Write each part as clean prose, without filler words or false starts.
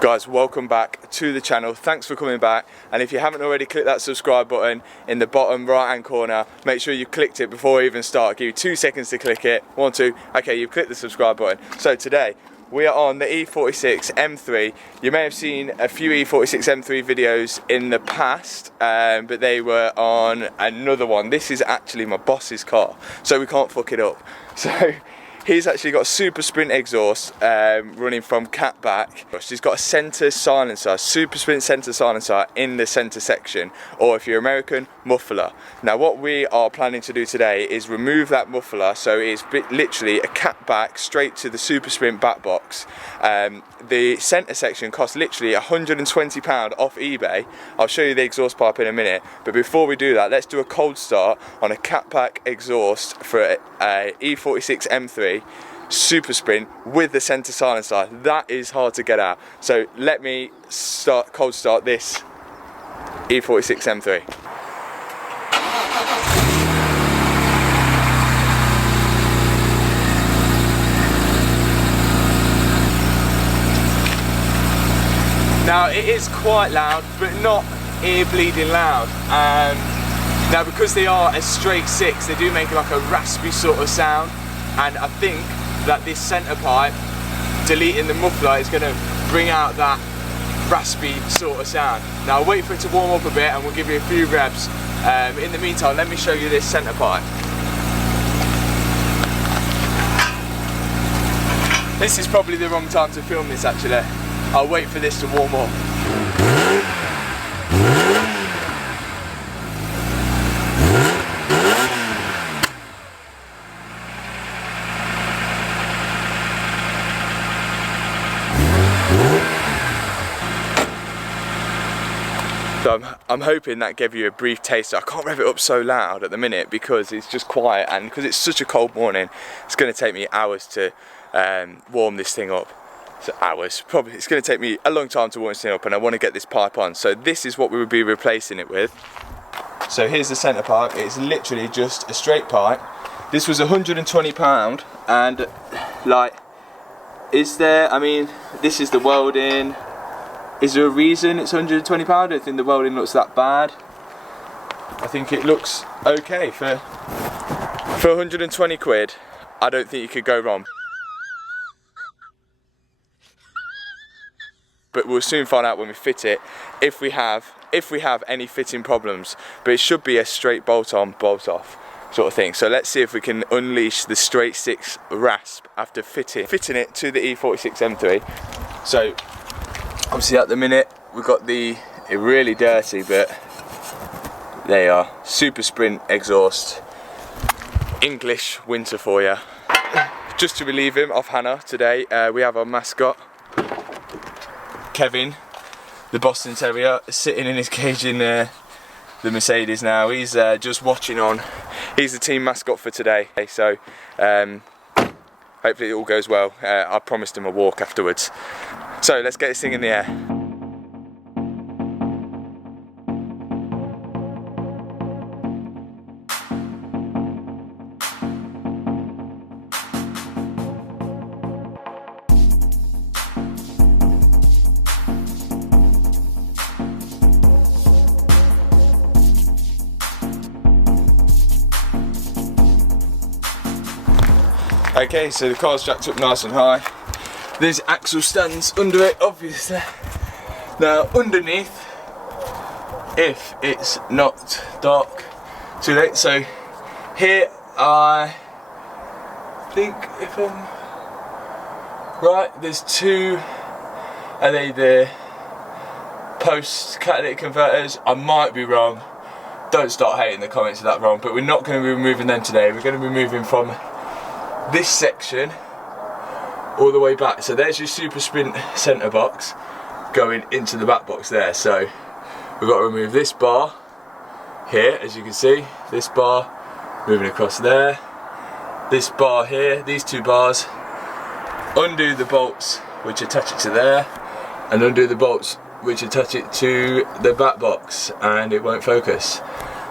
Guys, welcome back to the channel. Thanks for coming back, and if you haven't already, click that subscribe button in the bottom right hand corner. Make sure you clicked it before we even start. I'll give you 2 seconds to click it. 1, 2, okay, you've clicked the subscribe button. So today we are on the E46 M3. You may have seen a few E46 M3 videos in the past, but they were on another one. This is actually my boss's car, so we can't fuck it up. So he's actually got super sprint exhaust running from cat back. He's got a centre silencer, super sprint centre silencer in the centre section, or if you're American, muffler. Now what we are planning to do today is remove that muffler, so it's literally a cat back straight to the super sprint back box. The centre section costs literally £120 off eBay. I'll show you the exhaust pipe in a minute, but before we do that, let's do a cold start on a cat back exhaust for a E46 M3 super sprint with the centre silencer. That is hard to get out, so let me cold start this E46 M3. Now it is quite loud, but not ear bleeding loud. Now because they are a straight 6, they do make like a raspy sort of sound, and I think that this centre pipe deleting the muffler is going to bring out that raspy sort of sound. Now I'll wait for it to warm up a bit and we'll give you a few revs. In the meantime, let me show you this centre pipe. This is probably the wrong time to film this actually. I'll wait for this to warm up. So I'm hoping that gave you a brief taste. I can't rev it up so loud at the minute because it's just quiet, and because it's such a cold morning, it's going to take me hours to warm this thing up. So hours, probably it's going to take me a long time to warm this thing up, and I want to get this pipe on. So this is what we would be replacing it with. So here's the centre pipe. It's literally just a straight pipe. This was £120, and like, is there, I mean, this is the welding. Is there a reason it's £120? I don't think the welding looks that bad. I think it looks okay for 120 quid. I don't think you could go wrong. But we'll soon find out when we fit it if we have any fitting problems. But it should be a straight bolt on, bolt off sort of thing. So let's see if we can unleash the straight 6 rasp after fitting it to the E46 M3. So obviously at the minute we've got the really dirty, but they are super sprint exhaust, English winter for you. Just to relieve him of Hannah today, we have our mascot Kevin, the Boston Terrier, sitting in his cage in the Mercedes now. He's just watching on. He's the team mascot for today, so hopefully it all goes well. I promised him a walk afterwards. So let's get this thing in the air. Okay, so the car's jacked up nice and high. There's axle stands under it, obviously. Now underneath, if it's not dark too late, so here I think, if I'm right, there's 2, are they the post catalytic converters? I might be wrong. Don't start hating the comments of that wrong, but we're not going to be removing them today. We're going to be moving from this section all the way back. So there's your super sprint centre box going into the back box there. So we've got to remove this bar here, as you can see, this bar moving across there, this bar here, these 2 bars, undo the bolts which attach it to there, and undo the bolts which attach it to the back box, and it won't focus.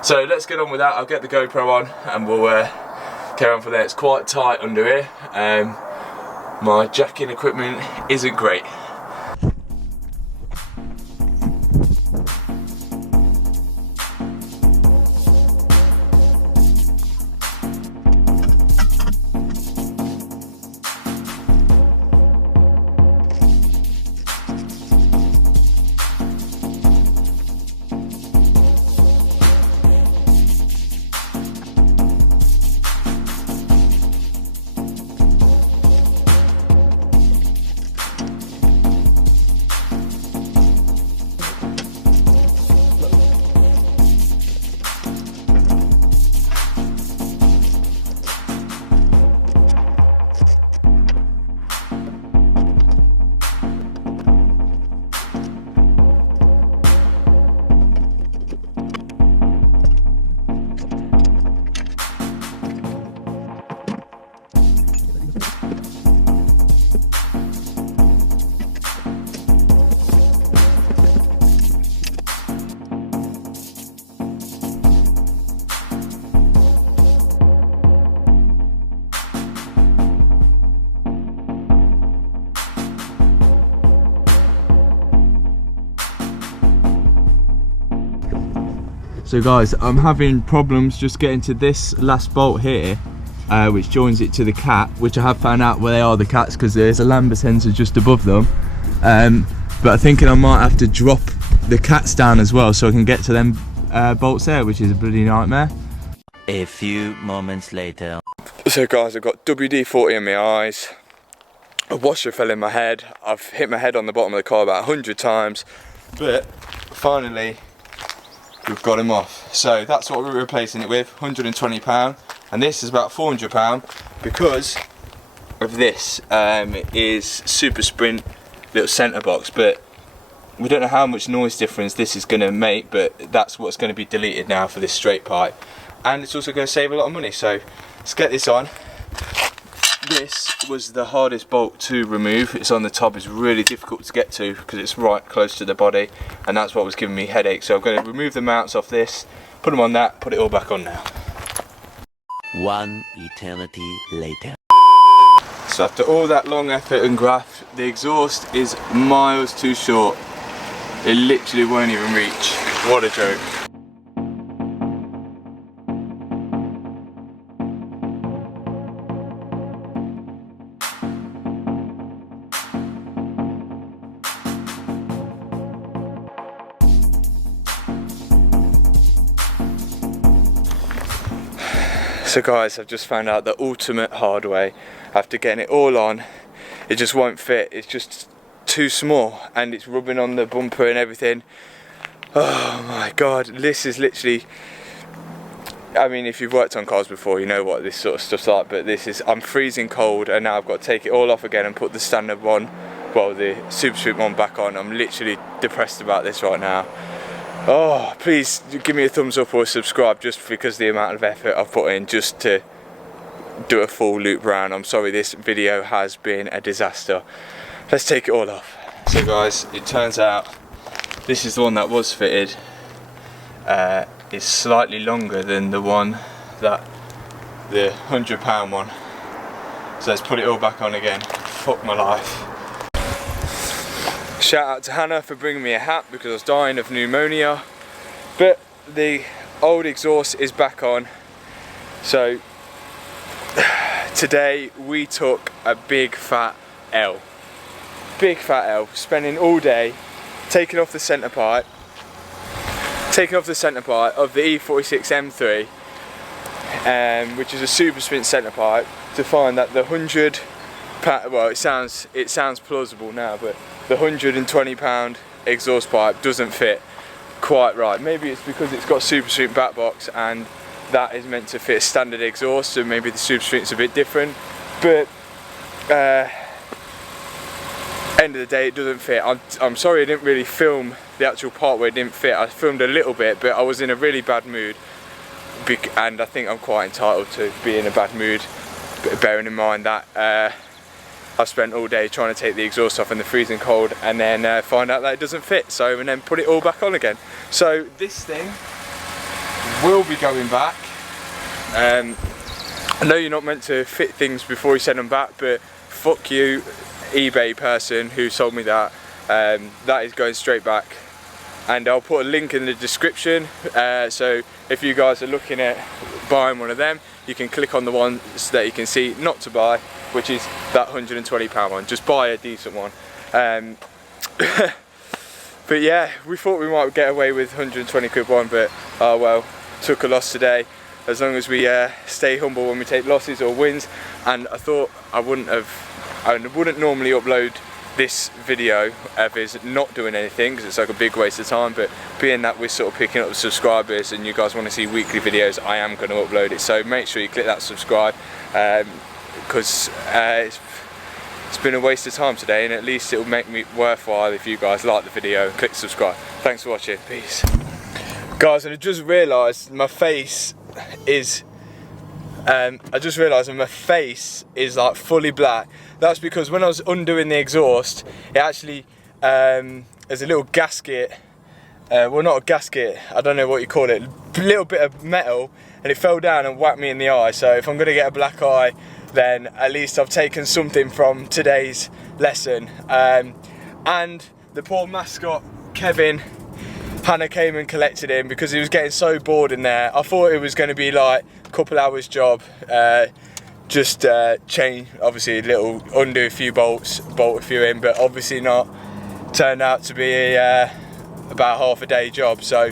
So let's get on with that. I'll get the GoPro on and we'll carry on from there. It's quite tight under here. My jacking equipment isn't great. So guys, I'm having problems just getting to this last bolt here, which joins it to the cat, which I have found out where they are, the cats, because there's a lambda sensor just above them. But I'm thinking I might have to drop the cats down as well so I can get to them bolts there, which is a bloody nightmare. A few moments later. So guys, I've got WD-40 in my eyes, a washer fell in my head, I've hit my head on the bottom of the car about 100 times, but finally we've got him off. So that's what we're replacing it with, £120, and this is about £400 because of this is supersprint little centre box, but we don't know how much noise difference this is going to make, but that's what's going to be deleted now for this straight pipe, and it's also going to save a lot of money. So let's get this on. This was the hardest bolt to remove. It's on the top, it's really difficult to get to because it's right close to the body, and that's what was giving me headaches. So I'm going to remove the mounts off this, put them on that, put it all back on now. One eternity later. So after all that long effort and graft, the exhaust is miles too short. It literally won't even reach. What a joke. So guys, I've just found out the ultimate hard way. After getting it all on, it just won't fit. It's just too small and it's rubbing on the bumper and everything. Oh my god, this is literally, I mean, if you've worked on cars before, you know what this sort of stuff's like, but this is, I'm freezing cold and now I've got to take it all off again and put the standard one, well, the supersprint one back on. I'm literally depressed about this right now. Oh, please give me a thumbs up or subscribe just because the amount of effort I've put in just to do a full loop round. I'm sorry, this video has been a disaster. Let's take it all off. So guys, it turns out this is the one that was fitted. It's slightly longer than the one that the £100 one. So let's put it all back on again. Fuck my life. Shout out to Hannah for bringing me a hat because I was dying of pneumonia. But the old exhaust is back on. So today we took a big fat L. Big fat L. Spending all day taking off the centre pipe. Taking off the centre pipe of the E46 M3, which is a supersprint centre pipe, to find that the £100, well, it sounds plausible now, but the £120 exhaust pipe doesn't fit quite right. Maybe it's because it's got supersprint back box and that is meant to fit a standard exhaust, so maybe the supersprint's a bit different, but end of the day it doesn't fit. I'm sorry I didn't really film the actual part where it didn't fit. I filmed a little bit, but I was in a really bad mood, and I think I'm quite entitled to be in a bad mood, bearing in mind that I've spent all day trying to take the exhaust off in the freezing cold and then find out that it doesn't fit, so, and then put it all back on again. So this thing will be going back. I know you're not meant to fit things before you send them back, but fuck you, eBay person who sold me that. That is going straight back, and I'll put a link in the description, so if you guys are looking at buying one of them, you can click on the ones that you can see not to buy, which is that £120 one. Just buy a decent one. But yeah, we thought we might get away with 120 quid one, but oh well, took a loss today. As long as we stay humble when we take losses or wins. And I thought I wouldn't normally upload this video if it's not doing anything, because it's like a big waste of time, but being that we're sort of picking up subscribers and you guys want to see weekly videos, I am going to upload it. So make sure you click that subscribe, because it's been a waste of time today, and at least it will make me worthwhile if you guys like the video and click subscribe. Thanks for watching, peace. Guys, I just realised my face is like fully black. That's because when I was undoing the exhaust, it actually there's a little gasket, well, not a gasket, I don't know what you call it, a little bit of metal, and it fell down and whacked me in the eye. So if I'm gonna get a black eye, then at least I've taken something from today's lesson. And the poor mascot Kevin Hannah came and collected him because he was getting so bored in there. I thought it was going to be like a couple hours job, just change, obviously a little, undo a few bolts, bolt a few in, but obviously not. Turned out to be about half a day job. So